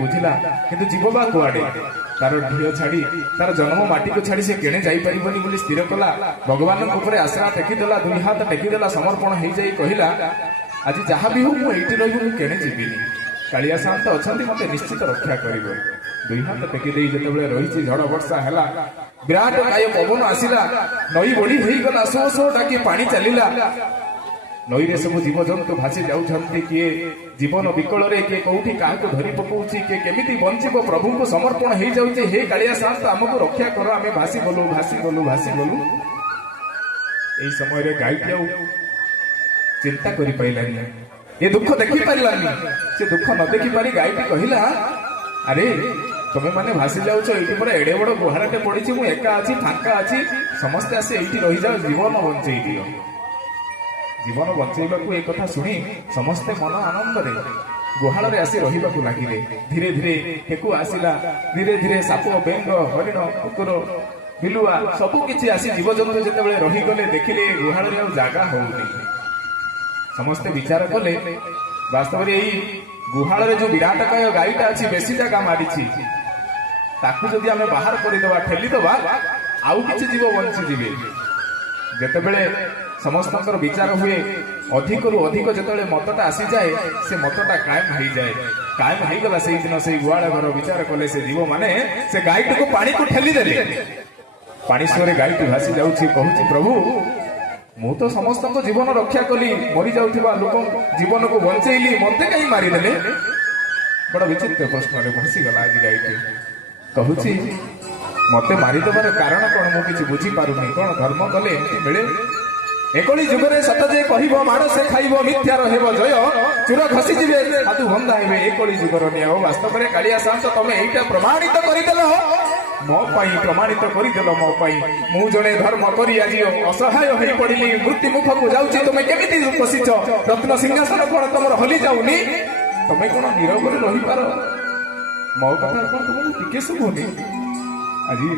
ବୁଝିଲା କିନ୍ତୁ ଯିବ ବା କୁଆଡେ ତାର ଢିଅ ଛାଡି ତାର ଜନ୍ମ ମାଟିକୁ ଛାଡି ସେ କେଣେ ଯାଇପାରିବନି ବୋଲି ସ୍ଥିର କଲା। ଭଗବାନଙ୍କ ଉପରେ ଆଶ୍ରା ଟେକିଦେଲା, ଦୁଇ ହାତ ଟେକିଦେଲା, ସମର୍ପଣ ହେଇଯାଇ କହିଲା ଆଜି ଯାହା ବି ହଉ ମୁଁ ଏଇଠି ରହିବି, ମୁଁ କେଣେ ଯିବିନି। କାଳିଆ ସାନ୍ତ ଅଛନ୍ତି, ମତେ ନିଶ୍ଚିତ ରକ୍ଷା କରିବ। ଦୁଇ ହାତ ଟେକି ଦେଇ ଯେତେବେଳେ ରହିଛି, ଝଡ ବର୍ଷା ହେଲା, ବିରାଟ କାୟ ପବନ ଆସିଲା, ନଈ ବଢି ହେଇଗଲା, ସୋ ସୋ ଡାକି ପାଣି ଚାଲିଲା। ନଈରେ ସବୁ ଜୀବଜନ୍ତୁ ଭାସି ଯାଉଛନ୍ତି, କିଏ ଜୀବନ ବିକଳରେ, କିଏ କୋଉଠି କାହାକୁ ଧରି ପକଉଛି, କିଏ କେମିତି ବଞ୍ଚିବ ପ୍ରଭୁଙ୍କୁ ସମର୍ପଣ ହେଇଯାଉଛି। ହେ କାଳିଆ ସାନ୍ତ ଆମକୁ ରକ୍ଷା କର, ଆମେ ଭାସି ଗଲୁ ଭାସି ଗଲୁ ଭାସି ଗଲୁ। ଏଇ ସମୟରେ ଗାଈଟି ଆଉ ଚିନ୍ତା କରିପାରିଲାନି, ଏ ଦୁଃଖ ଦେଖିପାରିଲାନି। ସେ ଦୁଃଖ ନ ଦେଖିପାରି ଗାଈଟି କହିଲା ଆରେ ତମେ ମାନେ ଭାସି ଯାଉଛ, ଏଇଠି ପରେ ଏଡେ ବଡ ଗୁହାଳଟେ ପଡିଛି, ମୁଁ ଏକା ଅଛି, ଫାଙ୍କା ଅଛି, ସମସ୍ତେ ଆସି ଏଇଠି ରହିଯାଅ, ଜୀବନ ବଞ୍ଚେଇ ଦିଅ। ଜୀବନ ବଞ୍ଚେଇବାକୁ ଏ କଥା ଶୁଣି ସମସ୍ତେ ମନ ଆନନ୍ଦରେ ଗୁହାଳରେ ଆସି ରହିବାକୁ ଲାଗିଲେ। ଧୀରେ ଧୀରେ ଠେକୁଆ ଆସିଲା, ଧୀରେ ଧୀରେ ସାପ, ବେଙ୍ଗ, ହରିଣ, କୁକୁର, ବିଲୁଆ ସବୁ କିଛି ଆସି ଜୀବଜନ୍ତୁ ଯେତେବେଳେ ରହିଗଲେ, ଦେଖିଲେ ଗୁହାଳରେ ଆଉ ଜାଗା ହଉନି। ସମସ୍ତେ ବିଚାର କଲେ ବାସ୍ତବରେ ଏଇ ଗୁହାଳରେ ଯୋଉ ବିରାଟକାୟ ଗାଈଟା ଅଛି ବେଶୀ ଜାଗା ମାରିଛି, ତାକୁ ଯଦି ଆମେ ବାହାର କରିଦେବା, ଠେଲିଦେବା, ଆଉ କିଛି ଜୀବ ବଞ୍ଚିଯିବେ। ଯେତେବେଳେ ସମସ୍ତଙ୍କର ବିଚାର ହୁଏ, ଅଧିକରୁ ଅଧିକ ଯେତେବେଳେ ମତଟା ଆସିଯାଏ, ସେ ମତଟା କାଏମ ହେଇଯାଏ। କାଏମ ହେଇଗଲା ସେଇଦିନ ସେଇ ଗୁହାଳ ଘର। ବିଚାର କଲେ ସେ ଜୀବ ମାନେ, ସେ ଗାଈଟିକୁ ପାଣିକୁ ଠେଲିଦେଲେ। ପାଣି ସୁଅରେ ଗାଈଟି ଭାସି ଯାଉଛି, କହୁଛି ପ୍ରଭୁ ମୁଁ ତ ସମସ୍ତଙ୍କ ଜୀବନ ରକ୍ଷା କଲି, ମରି ଯାଉଥିବା ଲୋକ ଜୀବନକୁ ବଞ୍ଚେଇଲି, ମତେ କାହିଁ ମାରିଦେଲେ? ବଡ ବିଚିତ୍ର ପ୍ରଶ୍ନରେ ଭାସିଗଲା ଆଜି ଗାଈଟି। କହୁଛି ମତେ ମାରିଦେବାର କାରଣ କଣ ମୁଁ କିଛି ବୁଝିପାରୁନି। କଣ ଧର୍ମ କଲେ ଏମିତି ମିଳେ? ଏକଳି ଯୁଗରେ ସତ ଯେ କହିବ, ମାଡ଼ ସେ ଖାଇବ, ମିଥ୍ୟାର ହେବ ଜୟ, ଚୁର ଖସିଯିବେ, ସାଧୁ ବନ୍ଧା ହେବେ, ଏକଳି ଯୁଗର ନ୍ୟାୟ। ବାସ୍ତବରେ କାଳିଆ ସାନ୍ତ ତମେ ଏଇଟା ପ୍ରମାଣିତ କରିଦେଲ ମୋ ପାଇଁ, ପ୍ରମାଣିତ କରିଦେଲ ମୋ ପାଇଁ। ମୁଁ ଜଣେ ଧର୍ମ କରି ଆଜି ଅସହାୟ ହେଇ ପଡିଲି, ମୃତ୍ୟୁ ମୁଖକୁ ଯାଉଛି, ତମେ କେମିତି ବସିଛ? ରତ୍ନ ସିଂହାସନ କଣ ତମର ହଲି ଯାଉନି? ତମେ କଣ ନୀରବରେ ରହିପାର? ମୋ କଥା କଣ ତମକୁ ଟିକେ ଶୁଭୁନି? ଆଜି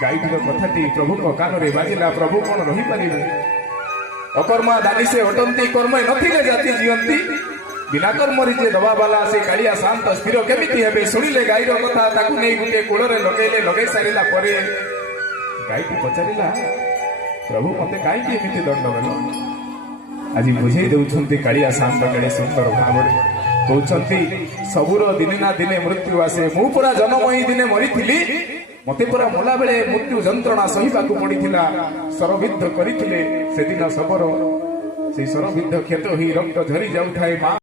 ଗାଈଟିର କଥାଟି ପ୍ରଭୁଙ୍କ କାନରେ ବାଜିଲା। ପ୍ରଭୁ କଣ ରହିପାରିବେ? ଅକର୍ମା ଦାନି ସେ ଅଟନ୍ତି, କର୍ମ ନଥିଲେ ଜାତି ଜିଅନ୍ତି, ବିନା କର୍ମରେ ଯିଏ ଦବାବାଲା, ସେ କାଳିଆ ଶାନ୍ତ ସ୍ଥିର କେମିତି ହେବେ? ଶୁଣିଲେ ଗାଈର କଥା, ତାକୁ ନେଇ ଗୋଟିଏ କୂଳରେ ଲଗେଇଲେ। ଲଗେଇ ସାରିଲା ପରେ ଗାଈଟି ପଚାରିଲା ପ୍ରଭୁ ମତେ କାହିଁକି ଏମିତି ଦଣ୍ଡ ଦେଲ? ଆଜି ବୁଝେଇ ଦେଉଛନ୍ତି କାଳିଆ ଶାନ୍ତ କେଡ଼େ ସୁନ୍ଦର ଭାବରେ। କହୁଛନ୍ତି ସବୁର ଦିନେ ନା ଦିନେ ମୃତ୍ୟୁ ଆସେ, ମୁଁ ପୁରା ଜନମୟୀ ଦିନେ ମରିଥିଲି, ମତେ ପୁରା ମଲା ବେଳେ ମୃତ୍ୟୁ ଯନ୍ତ୍ରଣା ସହିବାକୁ ପଡିଥିଲା। ଶରବିଦ୍ଧ କରିଥିଲେ ସେଦିନ ଶବର, ସେଇ ଶରବିଦ୍ଧ କ୍ଷତ ହୋଇ ରକ୍ତ ଝରି ଯାଉଥାଏ। ମା